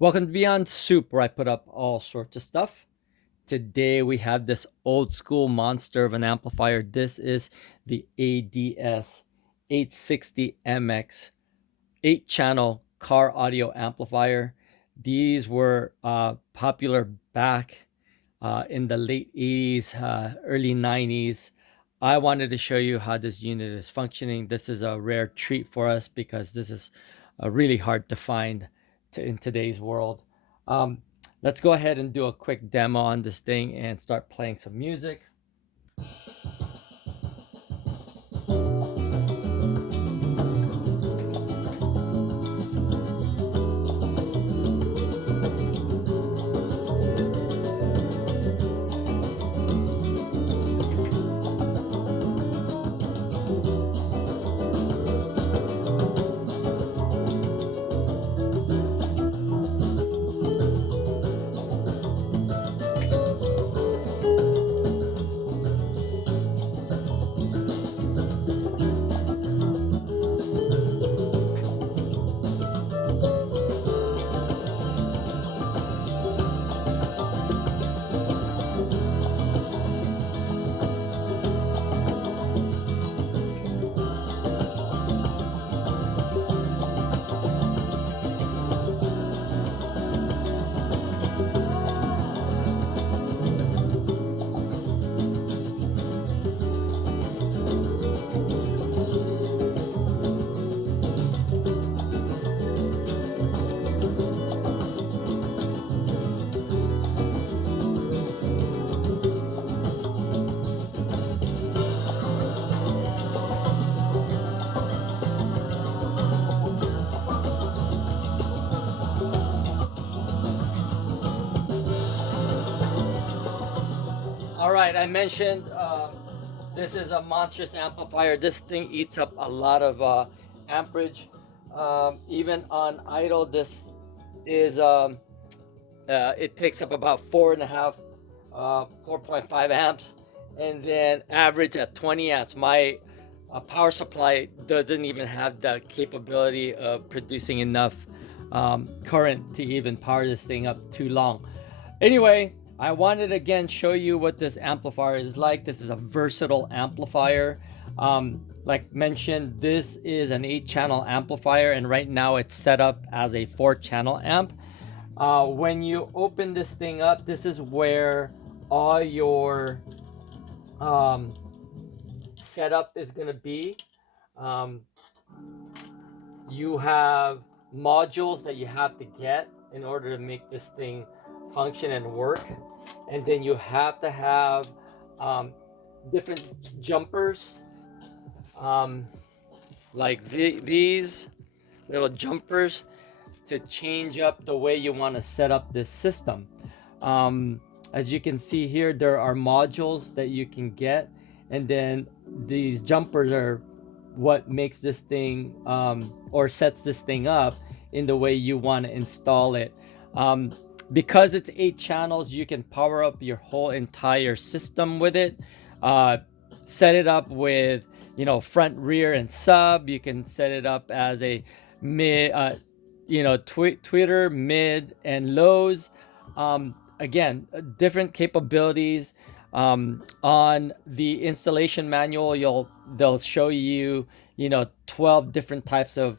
Welcome to Beyond Soup, where I put up all sorts of stuff. Today we have this old school monster of an amplifier. This is the ADS 860MX 8 channel car audio amplifier. These were popular back in the late 80s, early 90s. I wanted to show you how this unit is functioning. This is a rare treat for us because this is really hard to find in today's world. Um, let's go ahead and do a quick demo on this thing and start playing some music. All right, I mentioned this is a monstrous amplifier. This thing eats up a lot of amperage. Even on idle, this is it takes up about 4.5 amps, and then average at 20 amps. My power supply doesn't even have the capability of producing enough current to even power this thing up too long. Anyway, I wanted to again show you what this amplifier is like. This is a versatile amplifier. Like mentioned, this is an 8 channel amplifier, and right now it's set up as a 4 channel amp. When you open this thing up, this is where all your setup is going to be. Um, you have modules that you have to get in order to make this thing function and work, and then you have to have different jumpers, um, like these little jumpers to change up the way you want to set up this system. As you can see here, there are modules that you can get, and then these jumpers are what makes this thing or sets this thing up in the way you want to install it. Because it's 8 channels, you can power up your whole entire system with it. Set it up with front, rear, and sub. You can set it up as a mid, tweeter, mid, and lows. Again, different capabilities. On the installation manual, they'll show you 12 different types of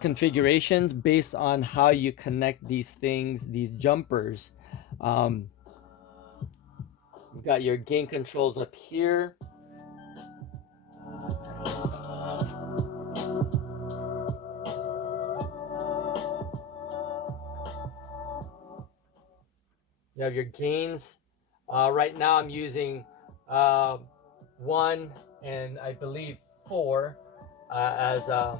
configurations based on how you connect these things, these jumpers. You've got your gain controls up here. You have your gains. Right now I'm using 1 and I believe 4 as the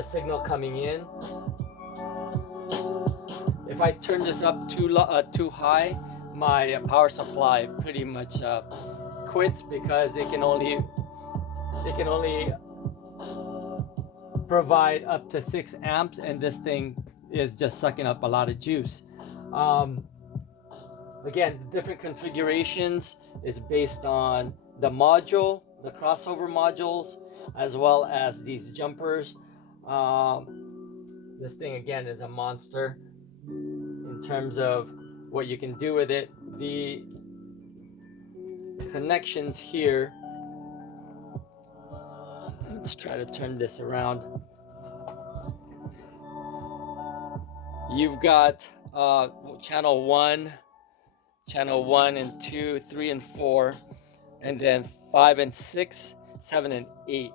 signal coming in. If I turn this up too high, my power supply pretty much quits because it can only provide up to 6 amps, and this thing is just sucking up a lot of juice. Again, different configurations is based on the module, the crossover modules, as well as these jumpers. This thing again is a monster in terms of what you can do with it. The connections here, let's try to turn this around. You've got channel 1 and 2, 3 and 4, and then 5 and 6, 7 and 8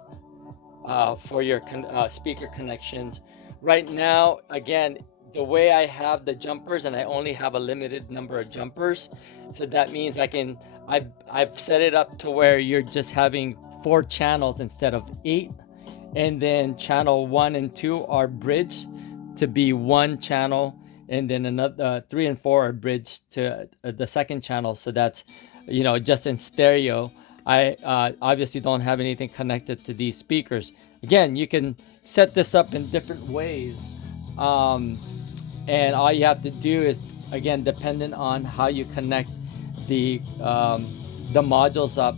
for your speaker connections. Right now, again, the way I have the jumpers, and I only have a limited number of jumpers, so that means I've set it up to where you're just having 4 channels instead of 8, and then channel 1 and 2 are bridged to be 1 channel, and then another 3 and 4 are bridged to the second channel. So that's, you know, just in stereo. I obviously don't have anything connected to these speakers. Again, you can set this up in different ways, and all you have to do is, again, dependent on how you connect the modules up.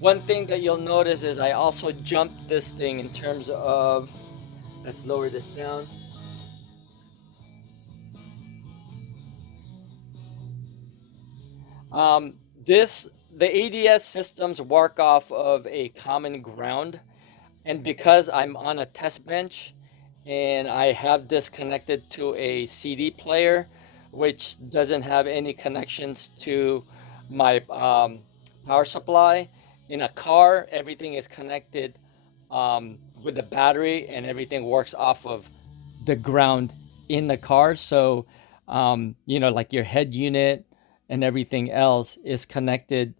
One thing that you'll notice is I also jumped this thing in terms of, let's lower this down. The ADS systems work off of a common ground, and because I'm on a test bench and I have this connected to a CD player, which doesn't have any connections to my power supply. In a car, everything is connected with the battery, and everything works off of the ground in the car. So, you know, like your head unit and everything else is connected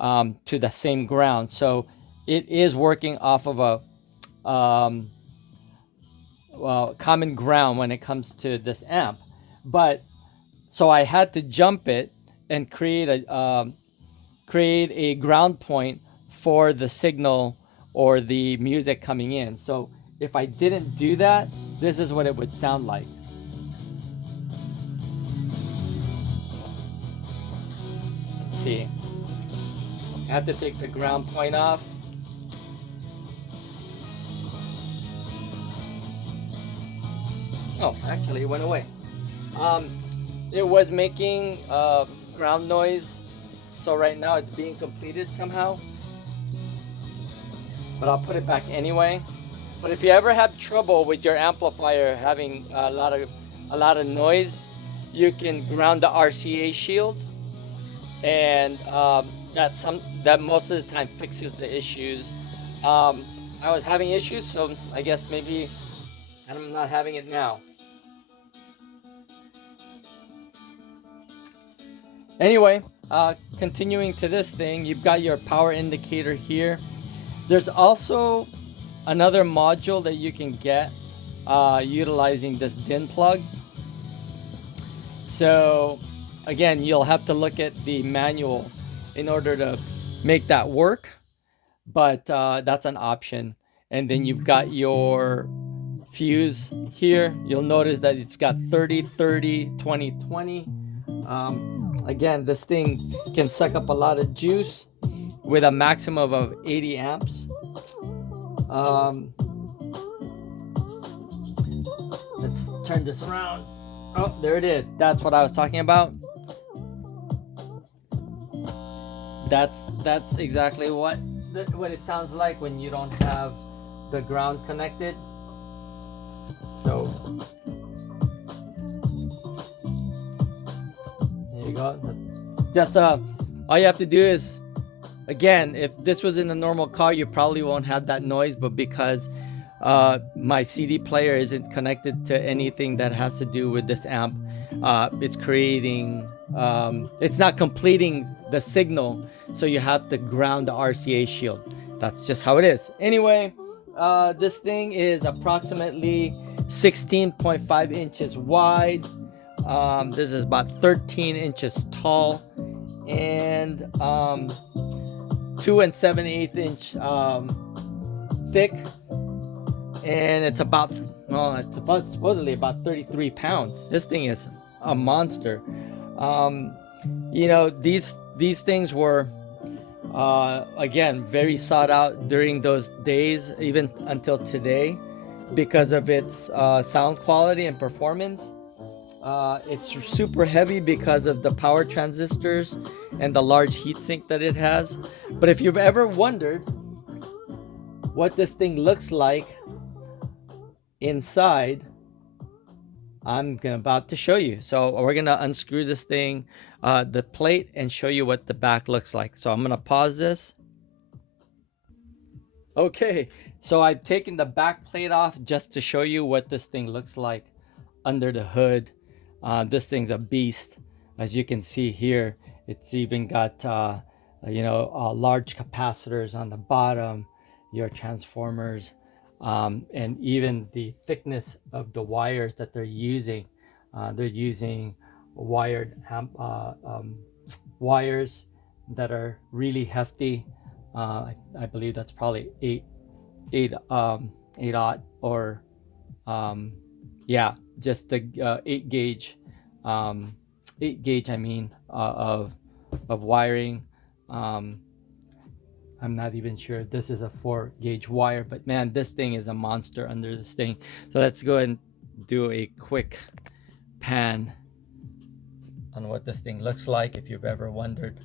to the same ground. So it is working off of a common ground when it comes to this amp. But so I had to jump it and create a ground point for the signal or the music coming in. So if I didn't do that, this is what it would sound like. Let's see. I have to take the ground point off. Oh, actually it went away. It was making ground noise, so right now it's being completed somehow, but I'll put it back anyway. But if you ever have trouble with your amplifier having a lot of noise, you can ground the RCA shield, and that most of the time fixes the issues. I was having issues, so I guess maybe I'm not having it now. Anyway, continuing to this thing, you've got your power indicator here. There's also another module that you can get utilizing this DIN plug. So again, you'll have to look at the manual in order to make that work, but that's an option. And then you've got your fuse here. You'll notice that it's got 30, 30, 20, 20. Again, this thing can suck up a lot of juice with a maximum of 80 amps. Let's turn this around. Oh, there it is. That's what I was talking about. That's exactly what it sounds like when you don't have the ground connected. So there you go. Just all you have to do is, again, if this was in a normal car, you probably won't have that noise, but because my CD player isn't connected to anything that has to do with this amp, it's creating, it's not completing the signal, so you have to ground the RCA shield. That's just how it is. Anyway, this thing is approximately 16.5 inches wide. This is about 13 inches tall, and 2 7/8 inch thick, and it's about supposedly about 33 pounds. This thing is a monster. You know, these things were again very sought out during those days, even until today. because of its sound quality and performance. It's super heavy because of the power transistors and the large heatsink that it has. But if you've ever wondered what this thing looks like inside, I'm about to show you. So we're gonna unscrew this thing, the plate, and show you what the back looks like. So I'm gonna pause this. Okay, so I've taken the back plate off just to show you what this thing looks like under the hood. This thing's a beast. As you can see here, it's even got large capacitors on the bottom, your transformers, and even the thickness of the wires that they're using. They're using wired wires that are really hefty. I believe that's probably eight aught, or yeah, just the 8 gauge, 8 gauge. I mean, of wiring. Um, I'm not even sure this is a 4 gauge wire, but man, this thing is a monster under this thing. So let's go ahead and do a quick pan on what this thing looks like, if you've ever wondered.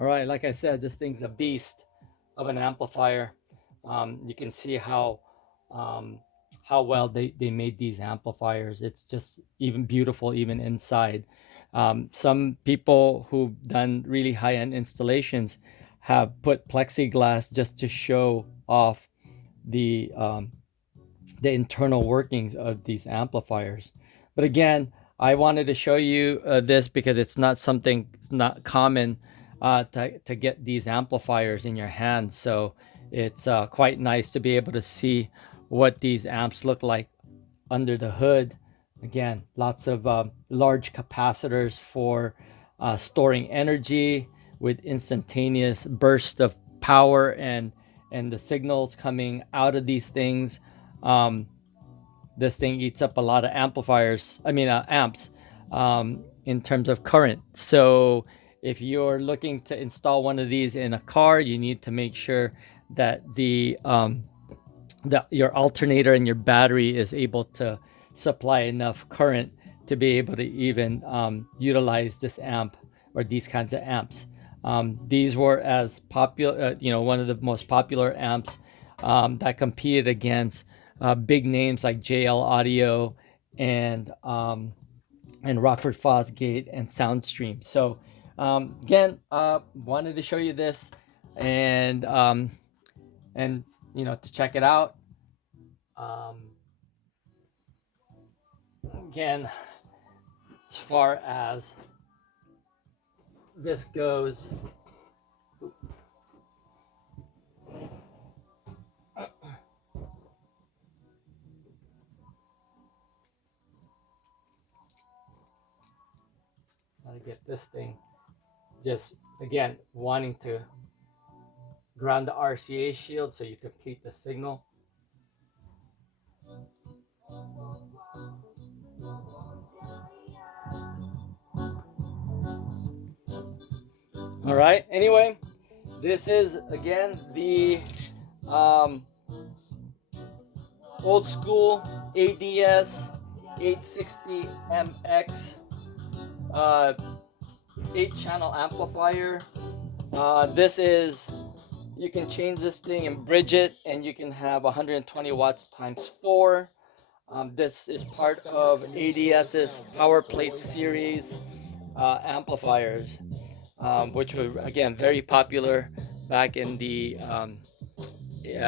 All right, like I said, this thing's a beast of an amplifier. You can see um, how well they made these amplifiers. It's just even beautiful, even inside. Some people who've done really high-end installations have put plexiglass just to show off the um, the internal workings of these amplifiers. But again, I wanted to show you this because it's not something, it's not common to get these amplifiers in your hands. So it's quite nice to be able to see what these amps look like under the hood. Again, lots of large capacitors for storing energy with instantaneous burst of power, and the signals coming out of these things. Um, this thing eats up a lot of amps, in terms of current. So if you're looking to install one of these in a car, you need to make sure that your alternator and your battery is able to supply enough current to be able to even utilize this amp or these kinds of amps. These were as popular, one of the most popular amps that competed against big names like JL Audio and Rockford Fosgate and Soundstream. So again, wanted to show you this, and to check it out. Um, Again, as far as this goes, gotta get this thing. Just again, wanting to ground the RCA shield so you complete the signal. All right. Anyway, this is again the um, old school ADS 860MX 8-channel amplifier. This is, you can change this thing and bridge it, and you can have 120 watts times 4. This is part of ADS's Power Plate Series amplifiers, which were again very popular back in the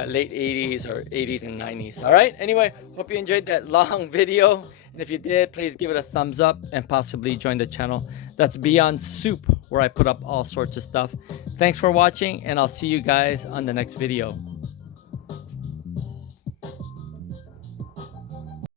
late 80s or 80s and 90s. All right, anyway, hope you enjoyed that long video, and if you did, please give it a thumbs up and possibly join the channel. That's Beyond Soup, where I put up all sorts of stuff. Thanks for watching, and I'll see you guys on the next video.